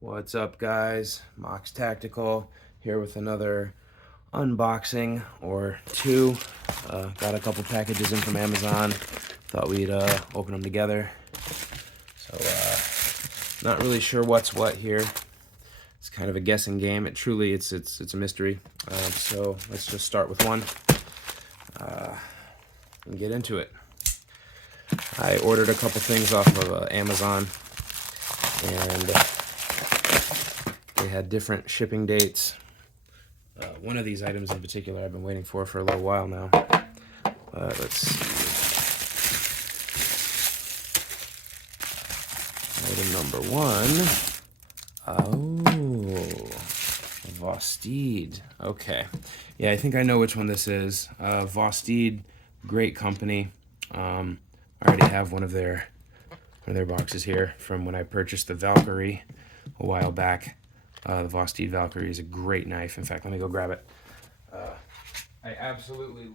What's up, guys? Mox Tactical here with another unboxing or two. Got a couple packages in from Amazon. Thought we'd open them together. So not really sure what's what here. It's kind of a guessing game. It's a mystery. So let's just start with one and get into it. I ordered a couple things off of Amazon, and they had different shipping dates. One of these items in particular I've been waiting for a little while now. Let's see. Item number one. Oh, Vosteed. Okay. Yeah, I think I know which one this is. Vosteed, great company. I already have one of their boxes here from when I purchased the Valkyrie a while back. The Vosteed Valkyrie is a great knife. In fact, let me go grab it. I absolutely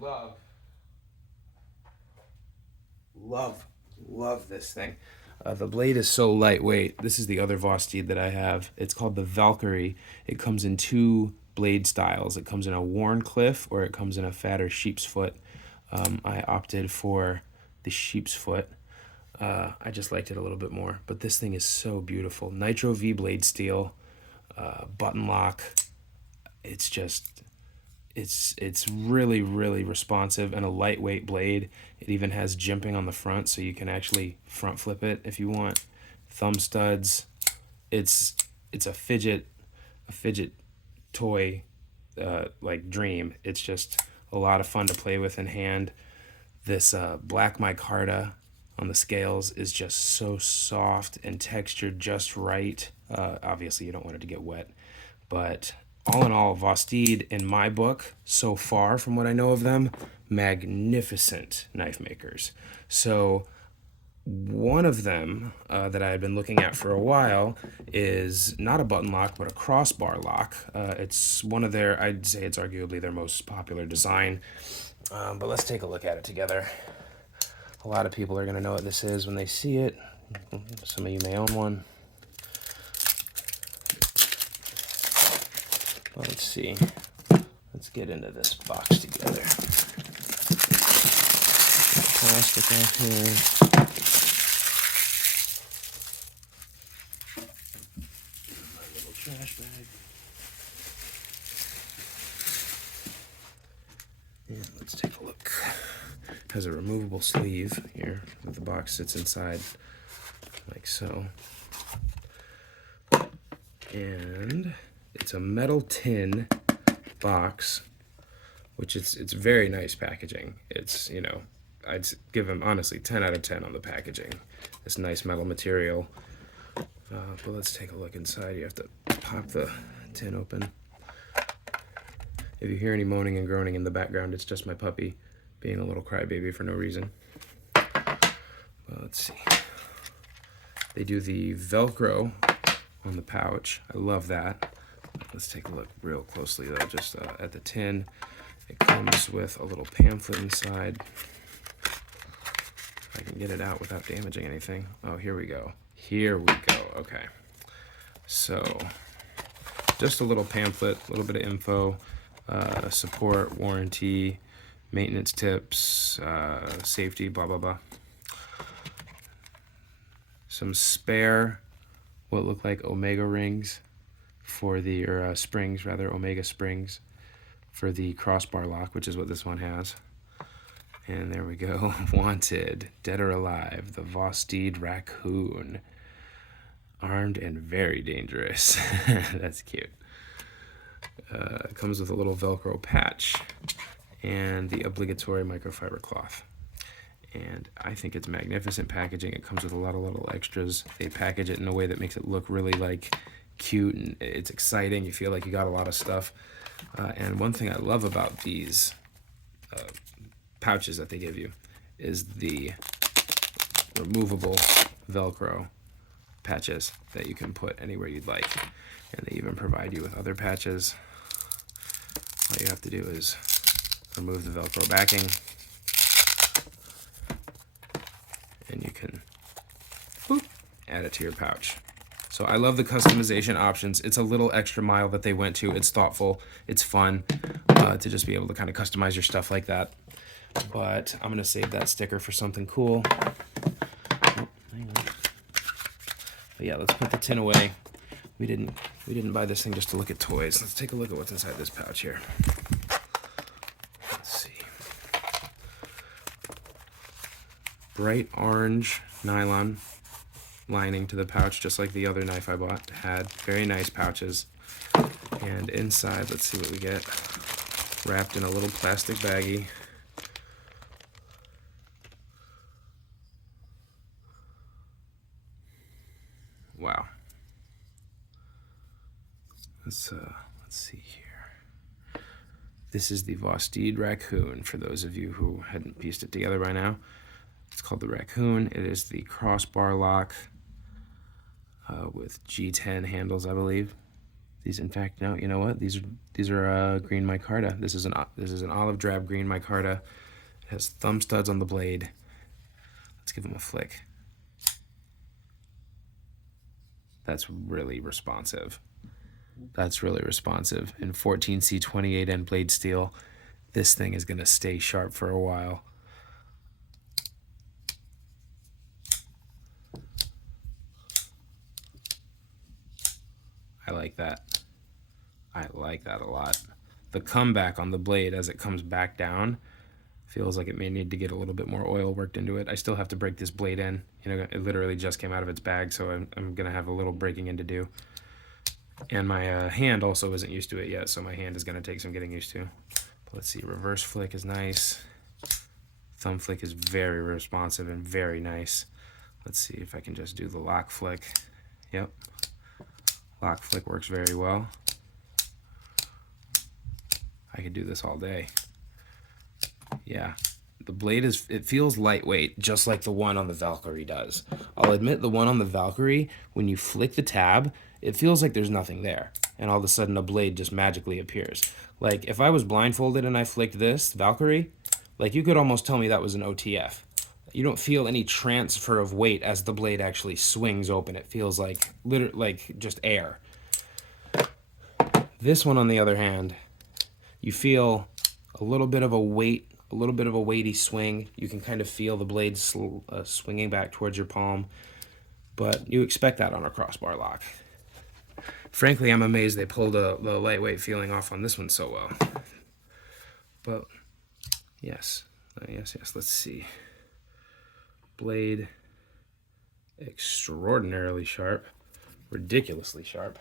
love this thing. The blade is so lightweight. This is the other Vosteed that I have. It's called the Valkyrie. It comes in two blade styles. It comes in a Wharncliffe or it comes in a fatter sheep's foot. I opted for the sheep's foot. I just liked it a little bit more. But this thing is so beautiful. Nitro V blade steel. Button lock. It's really responsive and a lightweight blade. It even has jimping on the front, so you can actually front flip it if you want. Thumb studs. It's a fidget toy like dream. It's just a lot of fun to play with in hand. This black micarta on the scales is just so soft and textured just right. Obviously, you don't want it to get wet, but all in all, Vosteed, in my book, so far from what I know of them, magnificent knife makers. So one of them that I had been looking at for a while is not a button lock, but a crossbar lock. It's one of their, I'd say it's arguably their most popular design. But let's take a look at it together. A lot of people are going to know what this is when they see it. Some of you may own one. Well, let's see. Let's get into this box together. Plastic off here. My little trash bag. And let's take a look. It has a removable sleeve here that the box sits inside, like so. And it's a metal tin box, which it's very nice packaging. It's, you know, I'd give them honestly 10 out of 10 on the packaging. This nice metal material. But let's take a look inside. You have to pop the tin open. If you hear any moaning and groaning in the background, it's just my puppy being a little crybaby for no reason. Well, let's see. They do the Velcro on the pouch. I love that. Let's take a look real closely though, just at the tin. It comes with a little pamphlet inside. If I can get it out without damaging anything. Oh, here we go. Here we go. Okay. So, just a little pamphlet, a little bit of info, support, warranty, maintenance tips, safety, blah, blah, blah. Some spare, what look like Omega rings for the, or springs rather, Omega springs for the crossbar lock, which is what this one has. And there we go. Wanted, dead or alive, the Vosteed Raccoon. Armed and very dangerous. That's cute. It comes with a little Velcro patch and the obligatory microfiber cloth. And I think it's magnificent packaging. It comes with a lot of little extras. They package it in a way that makes it look really like cute and it's exciting. You feel like you got a lot of stuff. And one thing I love about these pouches that they give you is the removable Velcro patches that you can put anywhere you'd like. And they even provide you with other patches. All you have to do is remove the Velcro backing and you can add it to your pouch. So I love the customization options. It's a little extra mile that they went to. It's thoughtful. It's fun to just be able to kind of customize your stuff like that. But I'm gonna save that sticker for something cool. Oh, hang on. But yeah, let's put the tin away. We didn't buy this thing just to look at toys. Let's take a look at what's inside this pouch here. Let's see. Bright orange nylon lining to the pouch, just like the other knife I bought had. Very nice pouches. And inside, let's see what we get. Wrapped in a little plastic baggie. Wow. Let's see here. This is the Vosteed Raccoon, for those of you who hadn't pieced it together by now. It's called the Raccoon. It is the crossbar lock with G10 handles, I believe. These, in fact, no, you know what? These are green micarta. This is an olive drab green micarta. It has thumb studs on the blade. Let's give them a flick. That's really responsive. That's really responsive. In 14C 28N blade steel, this thing is gonna stay sharp for a while. I like that. I like that a lot. The comeback on the blade as it comes back down feels like it may need to get a little bit more oil worked into it. I still have to break this blade in. You know, it literally just came out of its bag, so I'm gonna have a little breaking in to do. And my hand also isn't used to it yet, so my hand is gonna take some getting used to. But let's see, reverse flick is nice. Thumb flick is very responsive and very nice. Let's see if I can just do the lock flick. Yep. Lock flick works very well. I could do this all day. Yeah, the blade it feels lightweight, just like the one on the Valkyrie does. I'll admit the one on the Valkyrie, when you flick the tab, it feels like there's nothing there, and all of a sudden a blade just magically appears. Like if I was blindfolded and I flicked this Valkyrie, like you could almost tell me that was an OTF. You don't feel any transfer of weight as the blade actually swings open. It feels like like just air. This one, on the other hand, you feel a little bit of a weight, a little bit of a weighty swing. You can kind of feel the blade swinging back towards your palm, but you expect that on a crossbar lock. Frankly, I'm amazed they pulled the lightweight feeling off on this one so well. But yes, yes, let's see. Blade, extraordinarily sharp, ridiculously sharp.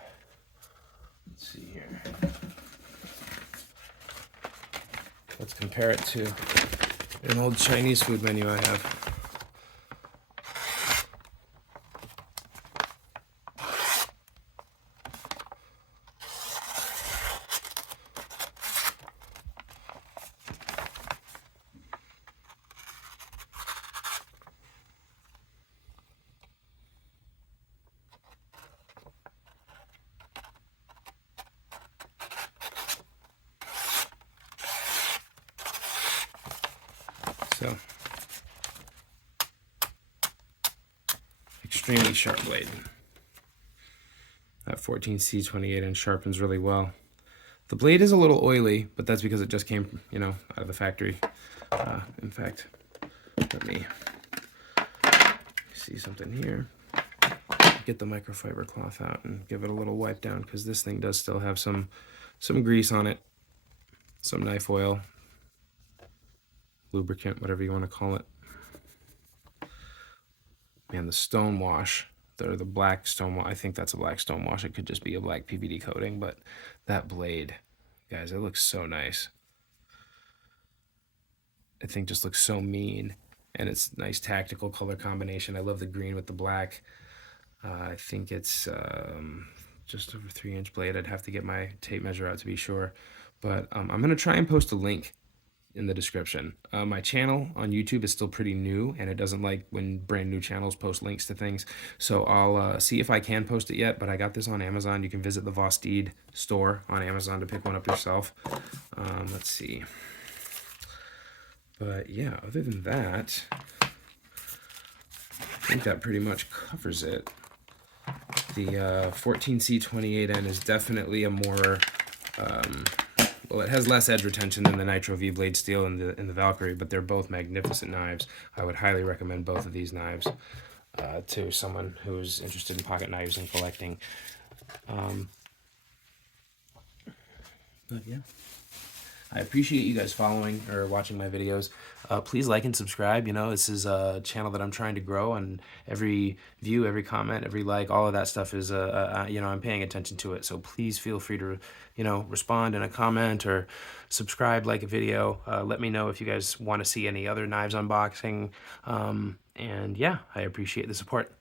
Let's see here. Let's compare it to an old Chinese food menu I have. So, extremely sharp blade. That 14C 28N sharpens really well. The blade is a little oily, but that's because it just came, you know, out of the factory. In fact, let me see something here. Get the microfiber cloth out and give it a little wipe down, because this thing does still have some grease on it, some knife oil, lubricant, whatever you want to call it. Man, the stone wash, the black stone wash, I think that's a black stone wash. It could just be a black PVD coating, but that blade, guys, it looks so nice. I think just looks so mean, and it's nice tactical color combination. I love the green with the black. I think it's just over 3-inch blade. I'd have to get my tape measure out to be sure, but I'm gonna try and post a link in the description. My channel on YouTube is still pretty new, and it doesn't like when brand new channels post links to things. So I'll see if I can post it yet, but I got this on Amazon. You can visit the Vosteed store on Amazon to pick one up yourself. Let's see. But yeah, other than that, I think that pretty much covers it. The 14C28N is definitely a more, well, it has less edge retention than the Nitro V Blade Steel and the Valkyrie, but they're both magnificent knives. I would highly recommend both of these knives to someone who's interested in pocket knives and collecting. But yeah, I appreciate you guys following or watching my videos. Please like and subscribe. You know, this is a channel that I'm trying to grow, and every view, every comment, every like, all of that stuff is, you know, I'm paying attention to it. So please feel free to, you know, respond in a comment or subscribe, like a video. Let me know if you guys want to see any other knives unboxing. And yeah, I appreciate the support.